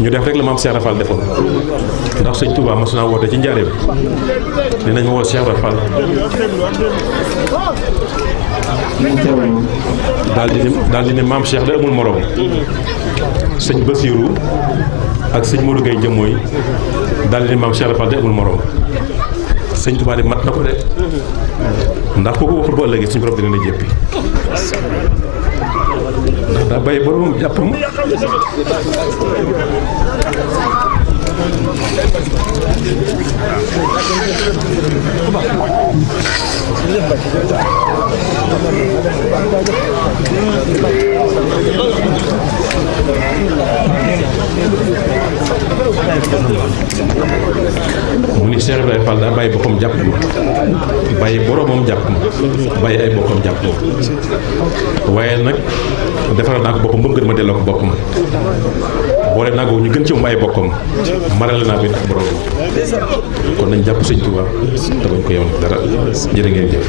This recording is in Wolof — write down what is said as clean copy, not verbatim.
ñu def rek la maam Cheikh Rafal defoon ndax sëñ Touba mas naa woote ci njaareem dinañ ma woo Cheikh Rafal daal di ne maam Cheikh da amul morom sëñ Basirou ak sëñ Modou Gueye Jëmmooy daal di ne maam Cheikh Rafal da amul morom sëñ Touba de mat na ko de ndax kooku waxul ba ëllëgee suñu borom dina la jéppi ndax daa bàyyi boromam jàppam mu ni Cheikh Ibrahima Fall daa bàyyi boppam jàpp ma bàyyi boromam jàpp ma bàyyi ay boppam jàpp ma waaye nag defaral naa ko boppam ba mu gën ma delloo ko boppam boole naa ko ñu gën ci moom ay bokkam marale naa ko it ak borom kon nañ jàpp sëñ Tuubaa te bañ ko yow dara jërë ngeen jëf